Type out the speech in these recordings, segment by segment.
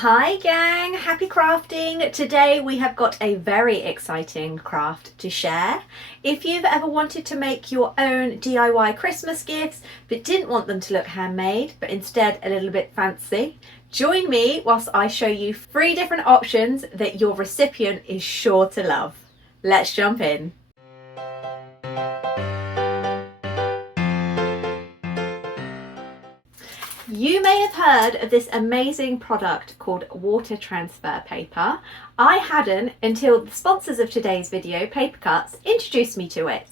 Hi gang, happy crafting! Today we have got a very exciting craft to share. If you've ever wanted to make your own DIY Christmas gifts but didn't want them to look handmade but instead a little bit fancy, join me whilst I show you 3 different options that your recipient is sure to love. Let's jump in. You may have heard of this amazing product called water transfer paper. I hadn't until the sponsors of today's video, Paper Cutz, introduced me to it.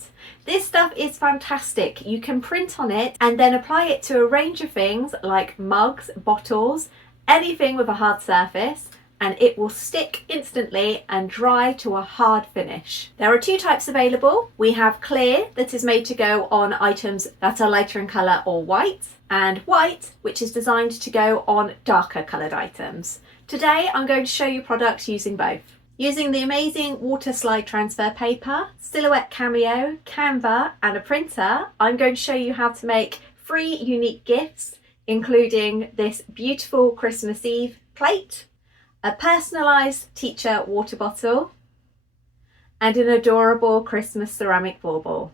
This stuff is fantastic. You can print on it and then apply it to a range of things like mugs, bottles, anything with a hard surface, and it will stick instantly and dry to a hard finish. There are 2 types available. We have clear, that is made to go on items that are lighter in colour or white, and white, which is designed to go on darker coloured items. Today I'm going to show you products using both. Using the amazing water slide transfer paper, Silhouette Cameo, Canva and a printer, I'm going to show you how to make 3 unique gifts, including this beautiful Christmas Eve plate, a personalised teacher water bottle, and an adorable Christmas ceramic bauble.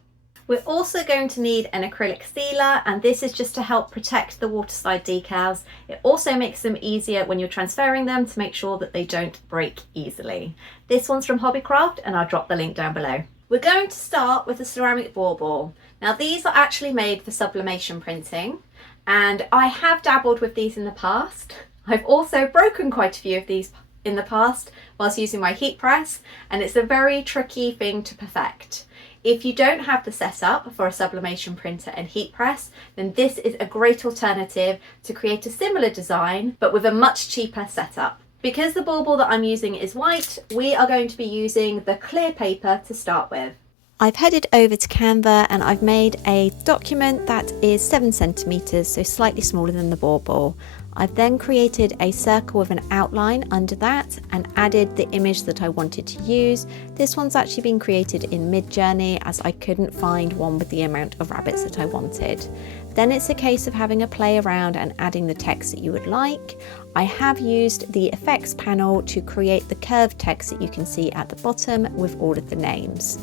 We're also going to need an acrylic sealer, and this is just to help protect the water slide decals. It also makes them easier when you're transferring them to make sure that they don't break easily. This one's from Hobbycraft and I'll drop the link down below. We're going to start with a ceramic bauble. Now these are actually made for sublimation printing, and I have dabbled with these in the past. I've also broken quite a few of these in the past whilst using my heat press, and it's a very tricky thing to perfect. If you don't have the setup for a sublimation printer and heat press, then this is a great alternative to create a similar design but with a much cheaper setup. Because the bauble that I'm using is white, we are going to be using the clear paper to start with. I've headed over to Canva and I've made a document that is 7 centimeters, so slightly smaller than the bauble. I've then created a circle with an outline under that and added the image that I wanted to use. This one's actually been created in Midjourney as I couldn't find one with the amount of rabbits that I wanted. Then it's a case of having a play around and adding the text that you would like. I have used the effects panel to create the curved text that you can see at the bottom with all of the names.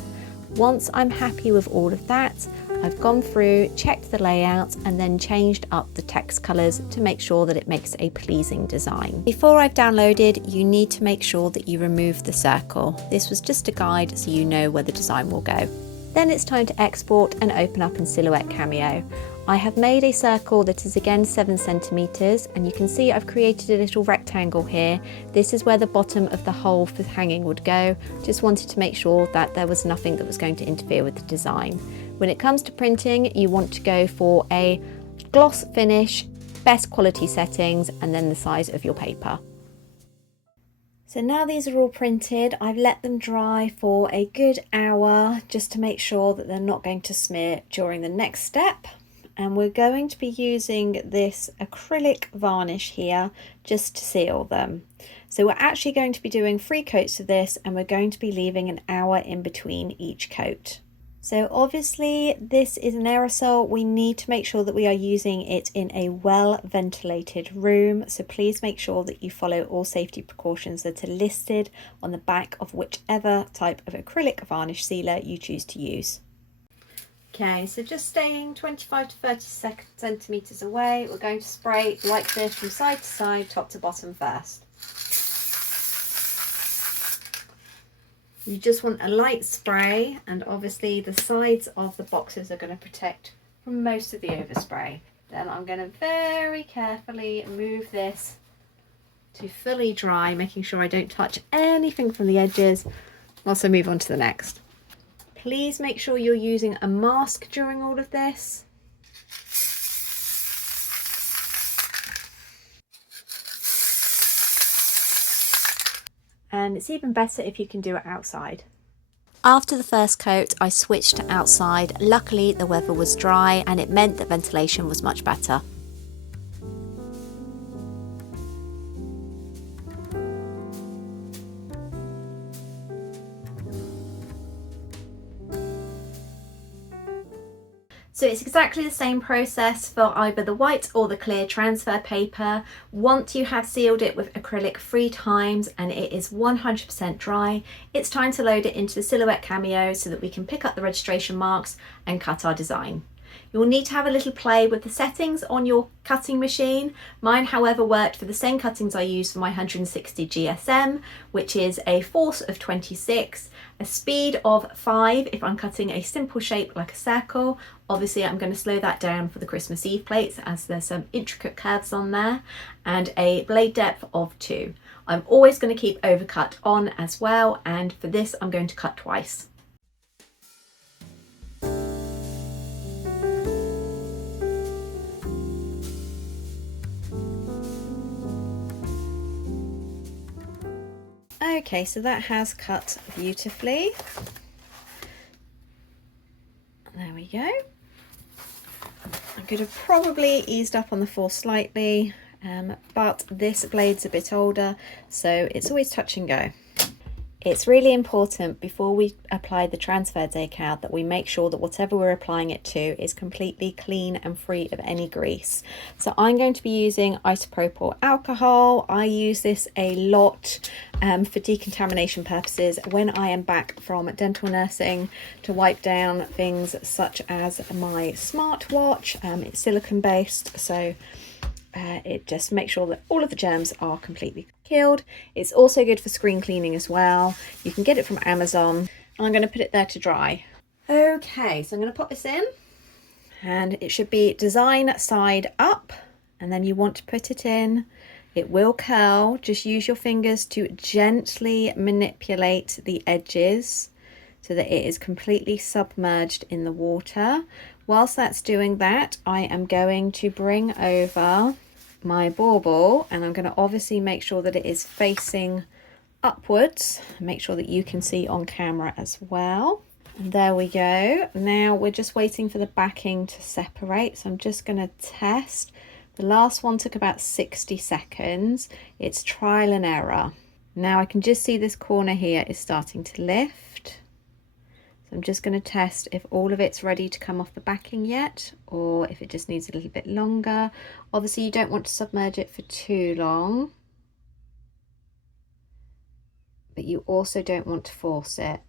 Once I'm happy with all of that, I've gone through, checked the layout and then changed up the text colours to make sure that it makes a pleasing design. Before I've downloaded, you need to make sure that you remove the circle. This was just a guide so you know where the design will go. Then it's time to export and open up in Silhouette Cameo. I have made a circle that is again 7 centimeters, and you can see I've created a little rectangle here. This is where the bottom of the hole for hanging would go. Just wanted to make sure that there was nothing that was going to interfere with the design. When it comes to printing, you want to go for a gloss finish, best quality settings, and then the size of your paper. So now these are all printed, I've let them dry for a good hour just to make sure that they're not going to smear during the next step. And we're going to be using this acrylic varnish here just to seal them. So we're actually going to be doing 3 coats of this, and we're going to be leaving an hour in between each coat. So obviously this is an aerosol. We need to make sure that we are using it in a well ventilated room. So please make sure that you follow all safety precautions that are listed on the back of whichever type of acrylic varnish sealer you choose to use. Okay, so just staying 25 to 30 centimeters away, we're going to spray like this from side to side, top to bottom first. You just want a light spray, and obviously the sides of the boxes are going to protect from most of the overspray. Then I'm going to very carefully move this to fully dry, making sure I don't touch anything from the edges whilst I move on to the next. Please make sure you're using a mask during all of this. And it's even better if you can do it outside. After the first coat, I switched to outside. Luckily, the weather was dry and it meant that ventilation was much better. So it's exactly the same process for either the white or the clear transfer paper. Once you have sealed it with acrylic 3 times and it is 100% dry, it's time to load it into the Silhouette Cameo so that we can pick up the registration marks and cut our design. You'll need to have a little play with the settings on your cutting machine. Mine, however, worked for the same cuttings I used for my 160 GSM, which is a force of 26, a speed of 5 if I'm cutting a simple shape like a circle. Obviously, I'm going to slow that down for the Christmas Eve plates as there's some intricate curves on there, and a blade depth of 2. I'm always going to keep overcut on as well, and for this I'm going to cut twice. Okay, so that has cut beautifully. There we go. I could have probably eased up on the force slightly, but this blade's a bit older, so it's always touch and go. It's really important before we apply the transfer decal that we make sure that whatever we're applying it to is completely clean and free of any grease. So I'm going to be using isopropyl alcohol. I use this a lot for decontamination purposes when I am back from dental nursing, to wipe down things such as my smartwatch. It's silicone based, so it just makes sure that all of the germs are completely killed. It's also good for screen cleaning as well. You can get it from Amazon. I'm going to put it there to dry. Okay, so I'm going to pop this in, and it should be design side up, and then you want to put it in. It will curl. Just use your fingers to gently manipulate the edges so that it is completely submerged in the water. Whilst that's doing that, I am going to bring over my bauble, and I'm going to obviously make sure that it is facing upwards. Make sure that you can see on camera as well. And there we go. Now we're just waiting for the backing to separate, so I'm just going to test. The last one took about 60 seconds. It's trial and error. Now I can just see this corner here is starting to lift. So I'm just going to test if all of it's ready to come off the backing yet, or if it just needs a little bit longer. Obviously you don't want to submerge it for too long, but you also don't want to force it.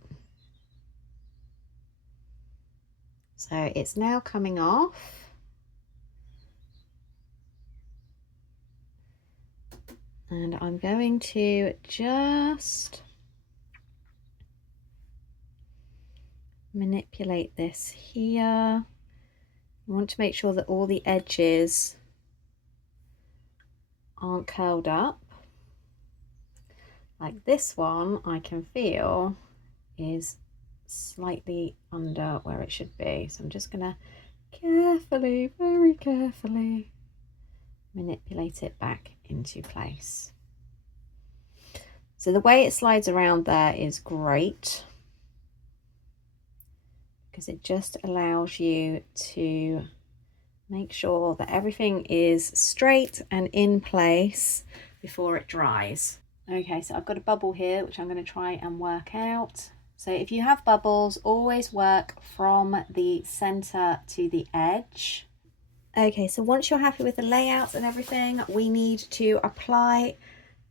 So it's now coming off. And I'm going to just manipulate this here. You want to make sure that all the edges aren't curled up. Like this one, I can feel is slightly under where it should be. So I'm just going to carefully, very carefully manipulate it back into place. So the way it slides around there is great, because it just allows you to make sure that everything is straight and in place before it dries. Okay, so I've got a bubble here which I'm going to try and work out. So if you have bubbles, always work from the center to the edge. Okay, so once you're happy with the layout and everything, we need to apply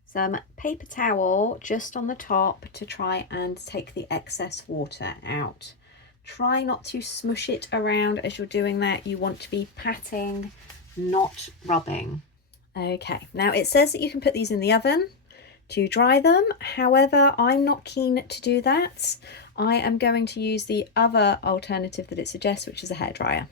some paper towel just on the top to try and take the excess water out. Try not to smush it around as you're doing that. You want to be patting, not rubbing. Okay, now it says that you can put these in the oven to dry them. However, I'm not keen to do that. I am going to use the other alternative that it suggests, which is a hairdryer.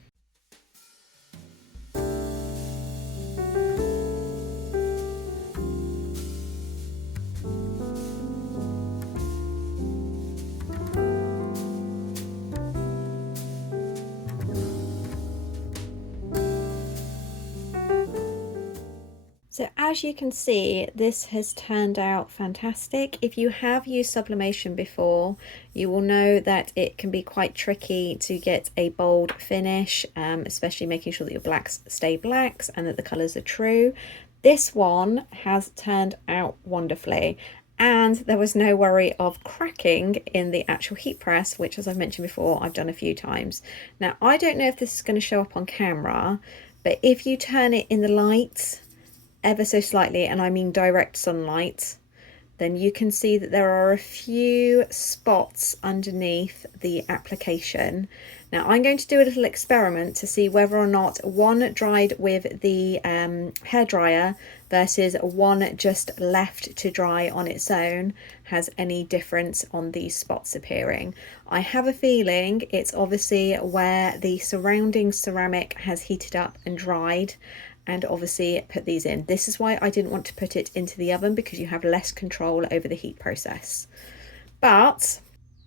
So as you can see, this has turned out fantastic. If you have used sublimation before, you will know that it can be quite tricky to get a bold finish, especially making sure that your blacks stay blacks and that the colours are true. This one has turned out wonderfully. and there was no worry of cracking in the actual heat press, which, as I've mentioned before, I've done a few times. Now, I don't know if this is going to show up on camera, but if you turn it in the light ever so slightly, and I mean direct sunlight, then you can see that there are a few spots underneath the application. Now I'm going to do a little experiment to see whether or not one dried with the hairdryer versus one just left to dry on its own has any difference on these spots appearing. I have a feeling it's obviously where the surrounding ceramic has heated up and dried, and obviously put these in. This is why I didn't want to put it into the oven, because you have less control over the heat process. But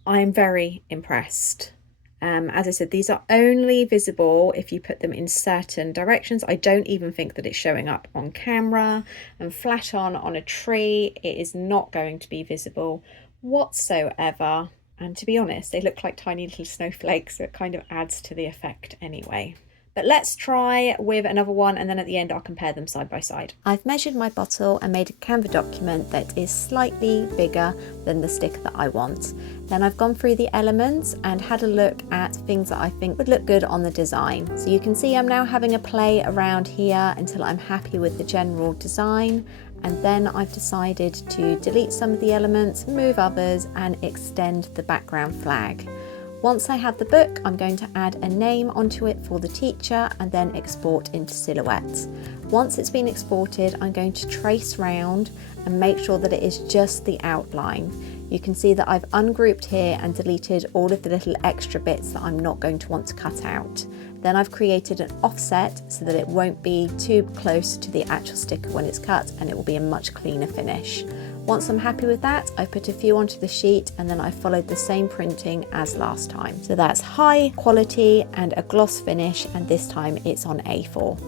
I'm very impressed. As I said, these are only visible if you put them in certain directions. I don't even think that it's showing up on camera, and flat on a tree, it is not going to be visible whatsoever. And to be honest, they look like tiny little snowflakes, so it kind of adds to the effect anyway. But let's try with another one, and then at the end I'll compare them side by side. I've measured my bottle and made a Canva document that is slightly bigger than the sticker that I want. Then I've gone through the elements and had a look at things that I think would look good on the design. So you can see I'm now having a play around here until I'm happy with the general design. And then I've decided to delete some of the elements, move others, and extend the background flag. Once I have the book, I'm going to add a name onto it for the teacher and then export into Silhouette. Once it's been exported, I'm going to trace round and make sure that it is just the outline. You can see that I've ungrouped here and deleted all of the little extra bits that I'm not going to want to cut out. Then I've created an offset so that it won't be too close to the actual sticker when it's cut, and it will be a much cleaner finish. Once I'm happy with that, I put a few onto the sheet, and then I followed the same printing as last time. So that's high quality and a gloss finish, and this time it's on A4.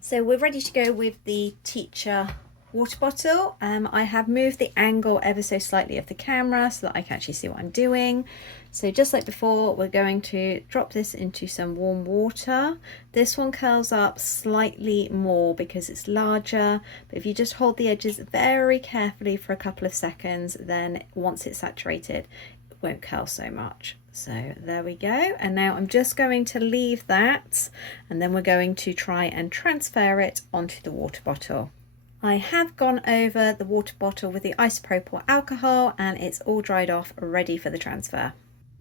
So we're ready to go with the teacher water bottle. I have moved the angle ever so slightly of the camera so that I can actually see what I'm doing. So just like before, we're going to drop this into some warm water. This one curls up slightly more because it's larger, but if you just hold the edges very carefully for a couple of seconds, then once it's saturated, it won't curl so much. So there we go. And now I'm just going to leave that, and then we're going to try and transfer it onto the water bottle. I have gone over the water bottle with the isopropyl alcohol, and it's all dried off, ready for the transfer.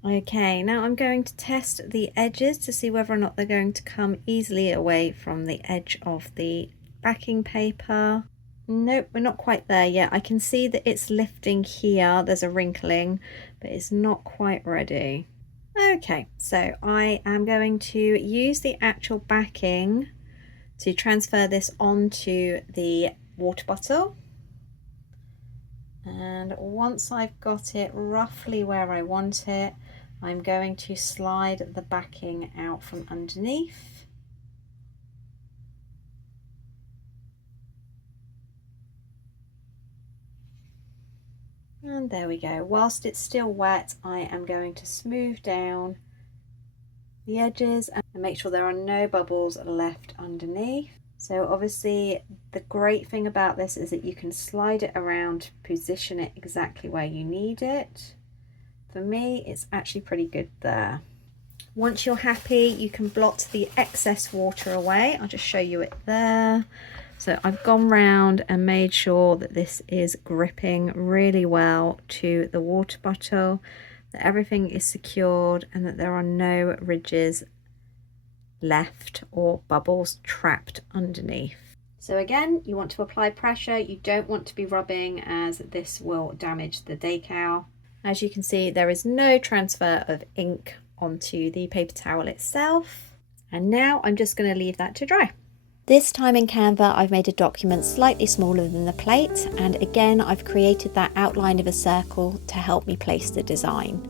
Okay, now I'm going to test the edges to see whether or not they're going to come easily away from the edge of the backing paper. Nope, we're not quite there yet. I can see that it's lifting here. There's a wrinkling, but it's not quite ready. Okay, so I am going to use the actual backing to transfer this onto the water bottle. And once I've got it roughly where I want it, I'm going to slide the backing out from underneath. And there we go. Whilst it's still wet, I am going to smooth down the edges and make sure there are no bubbles left underneath. So obviously the great thing about this is that you can slide it around, position it exactly where you need it. For me, it's actually pretty good there. Once you're happy, you can blot the excess water away. I'll just show you it there. So I've gone round and made sure that this is gripping really well to the water bottle, that everything is secured, and that there are no ridges left or bubbles trapped underneath. So again, you want to apply pressure. You don't want to be rubbing, as this will damage the decal. As you can see, there is no transfer of ink onto the paper towel itself. And now I'm just going to leave that to dry. This time in Canva, I've made a document slightly smaller than the plate, and again I've created that outline of a circle to help me place the design.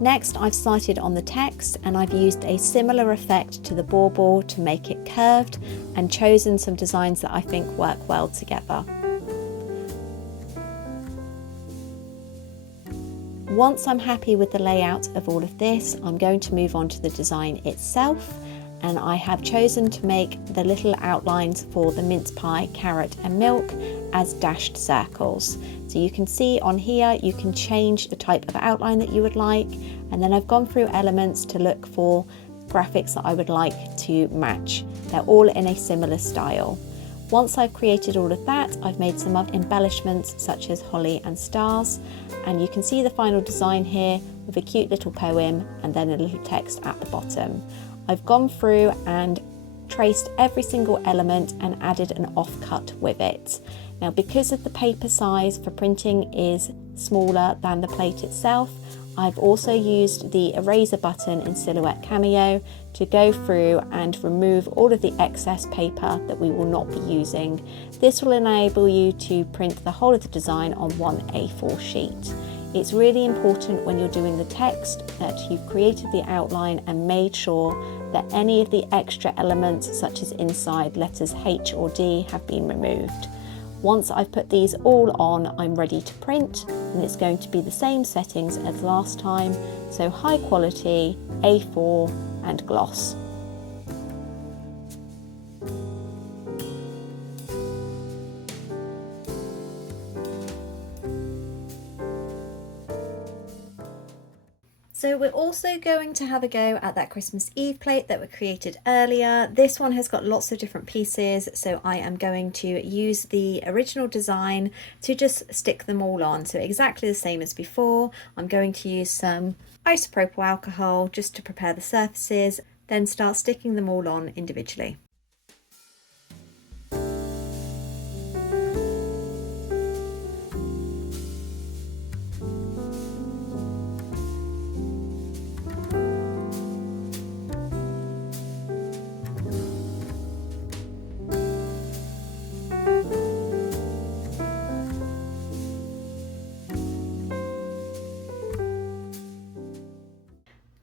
Next, I've started on the text, and I've used a similar effect to the Bauble to make it curved, and chosen some designs that I think work well together. Once I'm happy with the layout of all of this, I'm going to move on to the design itself, and I have chosen to make the little outlines for the mince pie, carrot and milk as dashed circles. So you can see on here, you can change the type of outline that you would like, and then I've gone through elements to look for graphics that I would like to match. They're all in a similar style. Once I've created all of that, I've made some embellishments such as holly and stars, and you can see the final design here with a cute little poem and then a little text at the bottom. I've gone through and traced every single element and added an offcut with it. Now, because of the paper size for printing is smaller than the plate itself, I've also used the eraser button in Silhouette Cameo to go through and remove all of the excess paper that we will not be using. This will enable you to print the whole of the design on one A4 sheet. It's really important when you're doing the text that you've created the outline and made sure that any of the extra elements, such as inside letters H or D, have been removed. Once I've put these all on, I'm ready to print, and it's going to be the same settings as last time, so high quality, A4 and gloss. So we're also going to have a go at that Christmas Eve plate that we created earlier. This one has got lots of different pieces, so I am going to use the original design to just stick them all on. So exactly the same as before. I'm going to use some isopropyl alcohol just to prepare the surfaces, then start sticking them all on individually.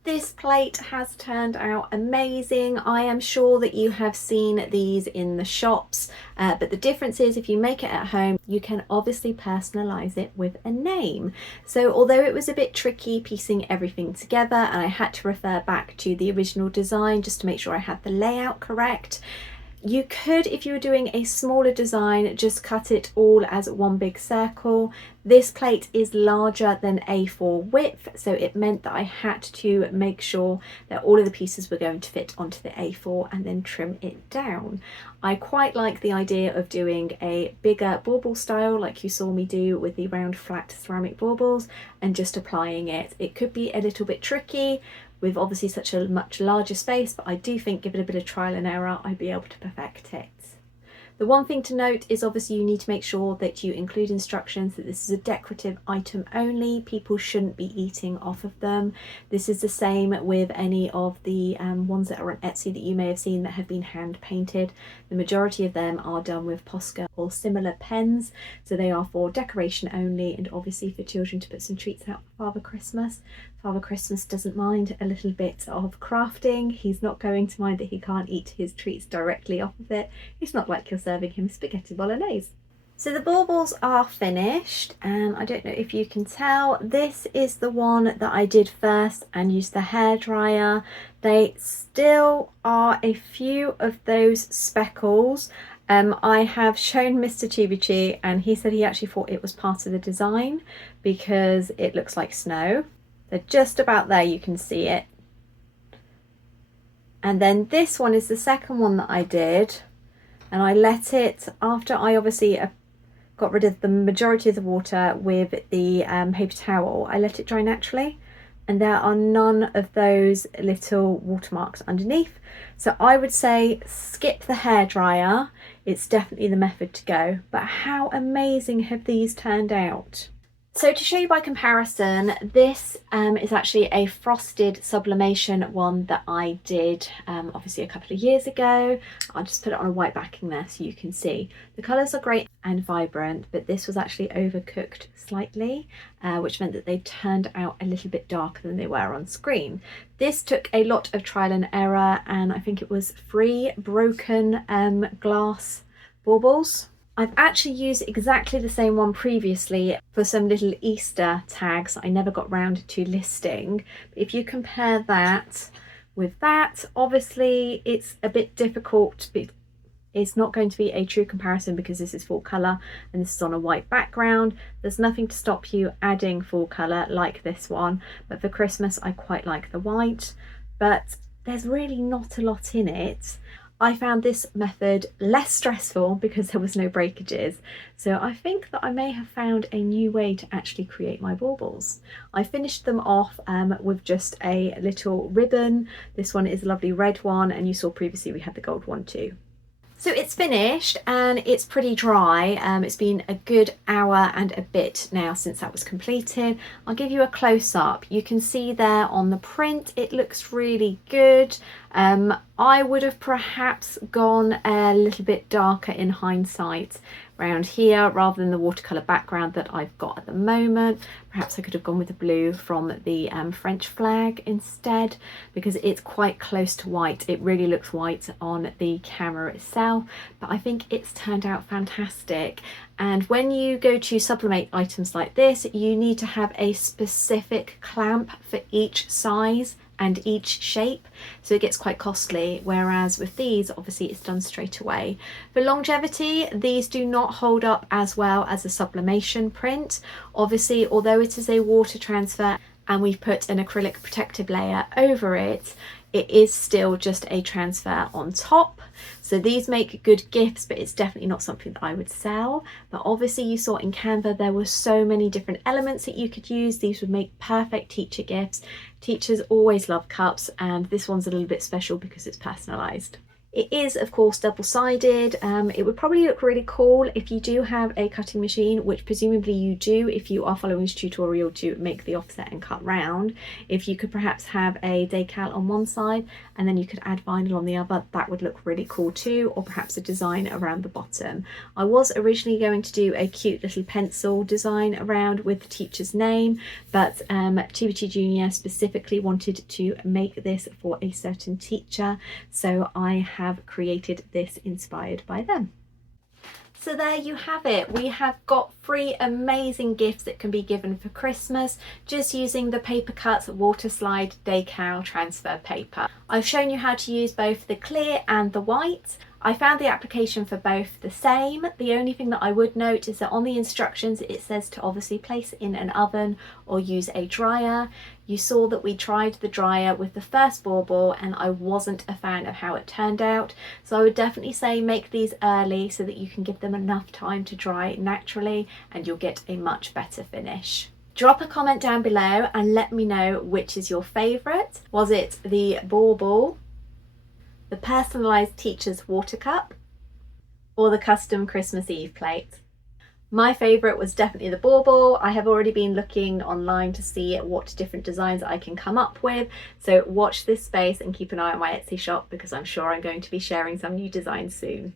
This plate has turned out amazing. I am sure that you have seen these in the shops, but the difference is if you make it at home, you can obviously personalize it with a name. So although it was a bit tricky piecing everything together and I had to refer back to the original design just to make sure I had the layout correct, you could, if you were doing a smaller design, just cut it all as one big circle. This plate is larger than A4 width, so it meant that I had to make sure that all of the pieces were going to fit onto the A4 and then trim it down. I quite like the idea of doing a bigger bauble style like you saw me do with the round flat ceramic baubles and just applying it. It could be a little bit tricky with obviously such a much larger space, but I do think given a bit of trial and error, I'd be able to perfect it. The one thing to note is obviously you need to make sure that you include instructions that this is a decorative item only. People shouldn't be eating off of them. This is the same with any of the ones that are on Etsy that you may have seen that have been hand painted. The majority of them are done with Posca or similar pens, so they are for decoration only and obviously for children to put some treats out for Father Christmas. Father Christmas doesn't mind a little bit of crafting. He's not going to mind that he can't eat his treats directly off of it. It's not like you're serving him spaghetti bolognese. So the baubles are finished, and I don't know if you can tell, this is the one that I did first and used the hairdryer. They still are a few of those speckles. I have shown Mr. Tubici and he said he actually thought it was part of the design because it looks like snow. They're just about there, you can see it. And then this one is the second one that I did, and I let it, after I obviously got rid of the majority of the water with the paper towel, I let it dry naturally, and there are none of those little watermarks underneath. So I would say skip the hairdryer, it's definitely the method to go. But how amazing have these turned out? So to show you by comparison, this is actually a frosted sublimation one that I did obviously a couple of years ago. I'll just put it on a white backing there so you can see. The colours are great and vibrant, but this was actually overcooked slightly, which meant that they turned out a little bit darker than they were on screen. This took a lot of trial and error, and I think it was 3 broken glass baubles. I've actually used exactly the same one previously for some little Easter tags I never got round to listing. If you compare that with that, obviously it's a bit difficult. It's not going to be a true comparison because this is full colour and this is on a white background. There's nothing to stop you adding full colour like this one, but for Christmas I quite like the white, but there's really not a lot in it. I found this method less stressful because there was no breakages, so I think that I may have found a new way to actually create my baubles. I finished them off with just a little ribbon. This one is a lovely red one, and you saw previously we had the gold one too. So it's finished and it's pretty dry. It's been a good hour and a bit now since that was completed. I'll give you a close-up. You can see there on the print it looks really good. I would have perhaps gone a little bit darker in hindsight around here rather than the watercolour background that I've got at the moment. Perhaps I could have gone with the blue from the French flag instead, because it's quite close to white. It really looks white on the camera itself, but I think it's turned out fantastic. And when you go to sublimate items like this, you need to have a specific clamp for each size and each shape, so it gets quite costly, whereas with these obviously it's done straight away. For longevity, these do not hold up as well as a sublimation print. Obviously, although it is a water transfer and we've put an acrylic protective layer over it, it is still just a transfer on top. So these make good gifts, but it's definitely not something that I would sell. But obviously you saw in Canva there were so many different elements that you could use. These would make perfect teacher gifts. Teachers always love cups, and this one's a little bit special because it's personalised. It is of course double-sided. It would probably look really cool if you do have a cutting machine, which presumably you do if you are following this tutorial to make the offset and cut round. If you could perhaps have a decal on one side and then you could add vinyl on the other, that would look really cool too, or perhaps a design around the bottom. I was originally going to do a cute little pencil design around with the teacher's name, but TBT Junior specifically wanted to make this for a certain teacher, so I have created this inspired by them. So there you have it. We have got 3 amazing gifts that can be given for Christmas just using the Paper Cutz water slide decal transfer paper. I've shown you how to use both the clear and the white. I found the application for both the same. The only thing that I would note is that on the instructions it says to obviously place in an oven or use a dryer. You saw that we tried the dryer with the first bauble and I wasn't a fan of how it turned out. So I would definitely say make these early so that you can give them enough time to dry naturally and you'll get a much better finish. Drop a comment down below and let me know which is your favourite. Was it the bauble, the personalised teacher's water cup, or the custom Christmas Eve plate? My favourite was definitely the bauble. I have already been looking online to see what different designs I can come up with, so watch this space and keep an eye on my Etsy shop because I'm sure I'm going to be sharing some new designs soon.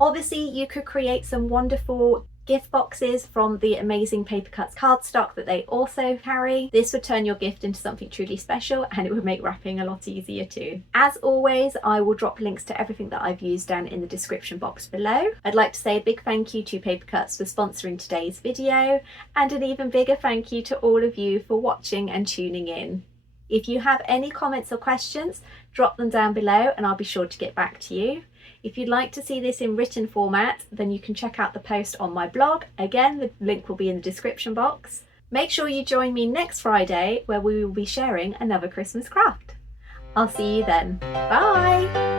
Obviously you could create some wonderful gift boxes from the amazing Paper Cutz cardstock that they also carry. This would turn your gift into something truly special and it would make wrapping a lot easier too. As always, I will drop links to everything that I've used down in the description box below. I'd like to say a big thank you to Paper Cutz for sponsoring today's video, and an even bigger thank you to all of you for watching and tuning in. If you have any comments or questions, drop them down below and I'll be sure to get back to you. If you'd like to see this in written format, then you can check out the post on my blog. Again, the link will be in the description box. Make sure you join me next Friday where we will be sharing another Christmas craft. I'll see you then. Bye!